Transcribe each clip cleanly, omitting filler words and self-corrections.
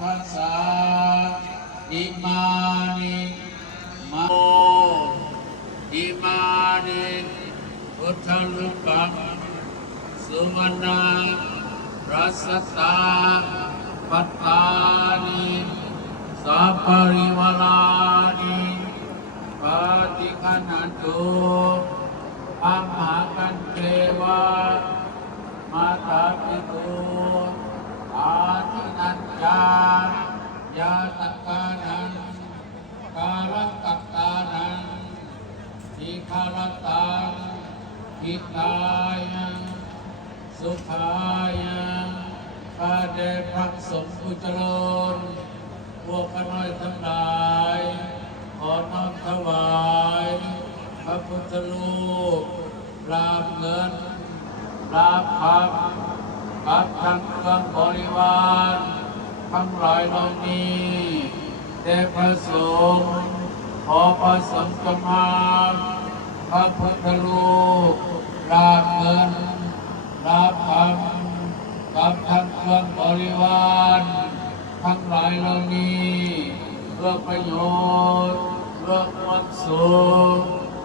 ทัสสะอิมานิมาโมอิมานิพุทธลูกังสุวรรณรัสตาปัตตานิสัพพริวารานิปฏิคันหันตุอัมหากันเทวะมาตาปิตุอาทินัญญายาตักกานังกาลตักกานังอิคารตังอิตายังสุขายังข้าแต่พระสงฆ์ผู้เจริญพวกข้าน้อยทั้งหลายขอน้อมถวายพระพุทธรูปลาภเงินลาภคำกับทั้งเครื่องบริวารทั้งหลายเหล่านี้แด่พระสงฆ์ขอพระสงฆ์จงห้ามพระพุทธรูปลาภเงินลาภคำกับทั้งเครื่องบริวารทั้งหลายเหล่านี้เพื่อประโยชน์เพื่อความสุข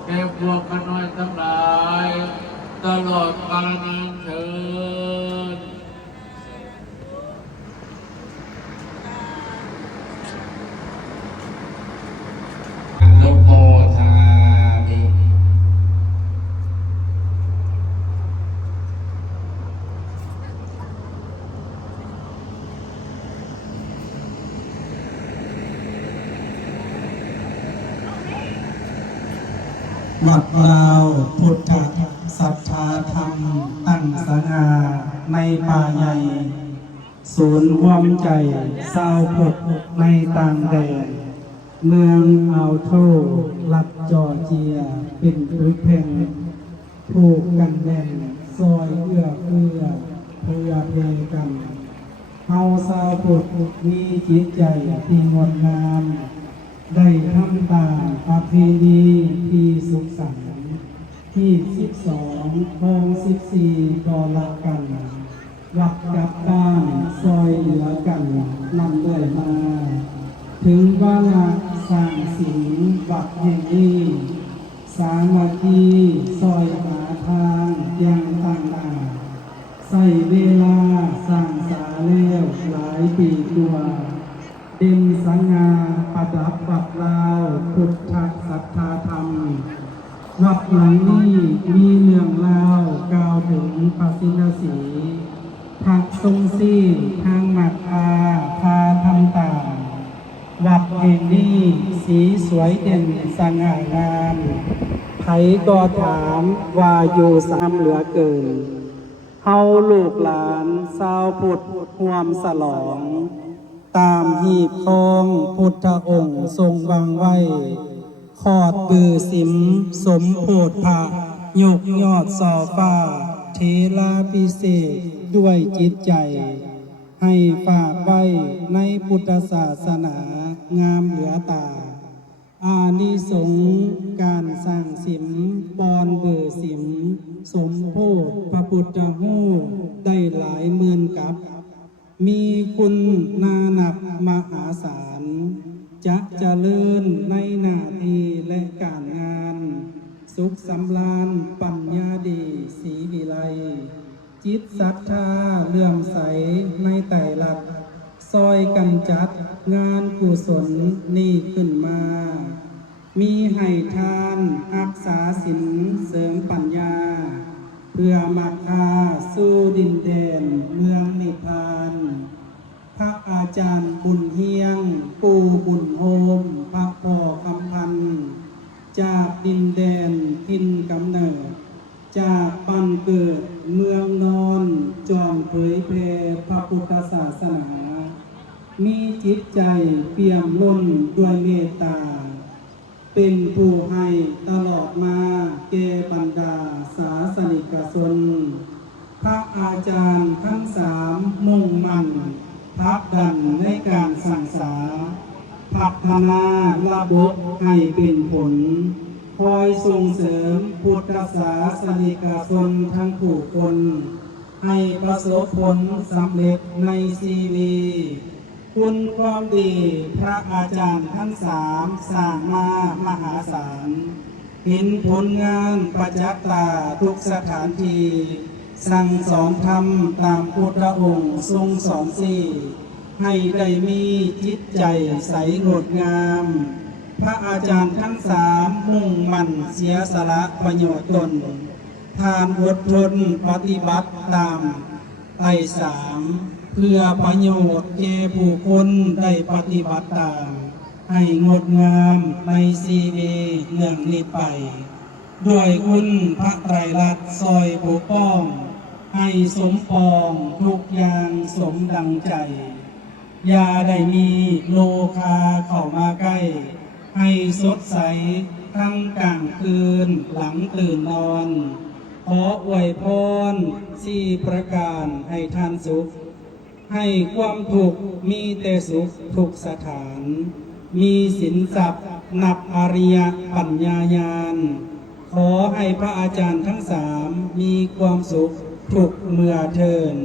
แก่พวกข้าน้อยทั้งหลายตลอดกาลนานเถิดนุโมทามิวัดลาวพุทธศรัทธาธรรมตั้งสง่าในป่าใหญ่ศูนย์รวมใจชาวพุทธในต่างแดนเมืองอ่าวโทรัฐจอร์เจียเป็นพื้นแผ่นผูกกันแน่นซอยเอื้อเฟื้อเพื่อเพกันเฮาชาวพุทธมีจิตใจที่งดงามได้ทำตามประเพณีที่สุขสันต์ที่12ข้อ14ต่อละกันวัดกับบ้านซอยเหลือกันนำเลยมา ถึงว่าละสร้างศิลป์วัดแห่งนี้สามัคคีซอยหาทางยังต่างๆใส่เวลาสร้างสาแล้วหลายปีกว่าเด่นสง่าประดับวัดลาวพุทธศรัทธาธรรมวัดหลังนี้มีเรื่องราวกล่าวถึงพระศิลสีผักทรงซีทางหมักพาทำต่างวัดแห่งนี้สีสวยเด่นสง่างามไผก็ถามว่าอยู่สามเหลือเกินเฮาลูกหลานชาวพุทธร่วมฉลองตามหีบทองพุทธองค์ทรงวางไว้ขอดบือสิมสมโพธิพระยกยอดสอฟ้าเทลาพิเศษด้วยจิตใจให้ฝากไว้ในพุทธศาสนางามเหลือตาอานิสงส์การสร้างสิมปอนเบือสิมสมโพธิพระพุทธรูปได้หลายหมื่นกับมีคุณนานับมหาศาลจะเจริญในหน้าที่และการงานสุขสำราญปัญญาดีศรีวิไลจิตศรัทธาเลื่อมใสในไตรลักษณ์ซอยกันจัดงานกุศลนี้ขึ้นมามีให้ทานรักษาศีลเสริมปัญญาเพื่อมักพาสู่ดินแดนเมืองนิพพานพระอาจารย์บุญเฮียงปู่บุญโฮมพระพ่อคำพันธ์จากดินแดนทินกำเนิดจากบ้านเกิดเมืองนอนจอมเผยแผ่พระพุทธศาสนามีจิตใจเปี่ยมล้นด้วยเมตตาเป็นผู้ให้ตลอดมาแก่บรรดาศาสนิกชนพระอาจารย์ทั้งสามมุ่งมั่นพักดันในการสั่งสาพัฒนาระบบให้เป็นผลคอยส่งเสริมพุทธศาสนิกชนทั้งผู้คนให้ประสบผลสำเร็จในชีวิต คุณความดีพระอาจารย์ทั้งสามสร้างมามหาศาลเห็นผลงานประจักษ์ตาทุกสถานที่สั่งสอนธรรมตามพุทธองค์ทรงสอนสี่ให้ได้มีจิตใจใสงดงาม พระอาจารย์ทั้งสามมุ่งมั่นเสียสละประโยชน์ตนทานอดทนปฏิบัติตามไต่สามเพื่อประโยชน์แก่ผู้คนได้ปฏิบัติตามให้งดงามในซีดีเนื่องนี้ไป ด้วยคุณพระไตรลักษณ์ซอยปกป้อง ให้สมปองทุกอย่างสมดังใจอย่าได้มีโลคาเข้ามาใกล้ ให้สดใสทั้งกลางคืนหลังตื่นนอน ขออวยพรสี่ประการให้ท่านสุข ให้ความทุกข์มีแต่สุขทุกสถาน มีสินทรัพย์นับอริยปัญญาญาณ ขอให้พระอาจารย์ทั้งสามมีความสุขทุกเมื่อเทิน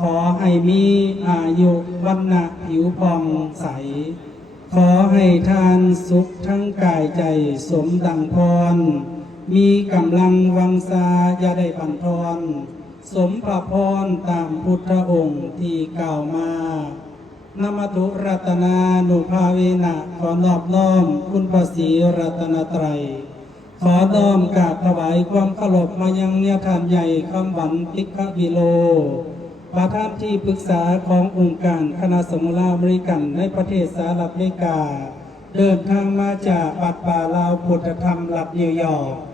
ขอให้มีอายุวันนะผิวพองใส ขอให้ทานสุขทั้งกายใจสมดังพร มีกำลังวังสาอย่าได้บั่นทอน สมพระพรตามพุทธองค์ที่กล่าวมานมัตุรัตนานุภาเวนะขอนอบน้อมคุณพระศรีรัตนตรัย ขอน้อมกราบถวายความเคารพมายังเนี่ยท่านใหญ่คำหวันติกบิโล ประธานที่ปรึกษาขององค์การคณะสงฆ์ลาวอเมริกันในประเทศสหรัฐอเมริกา เดินทางมาจากวัดป่าลาวพุทธธรรมรัฐนิวยอร์ก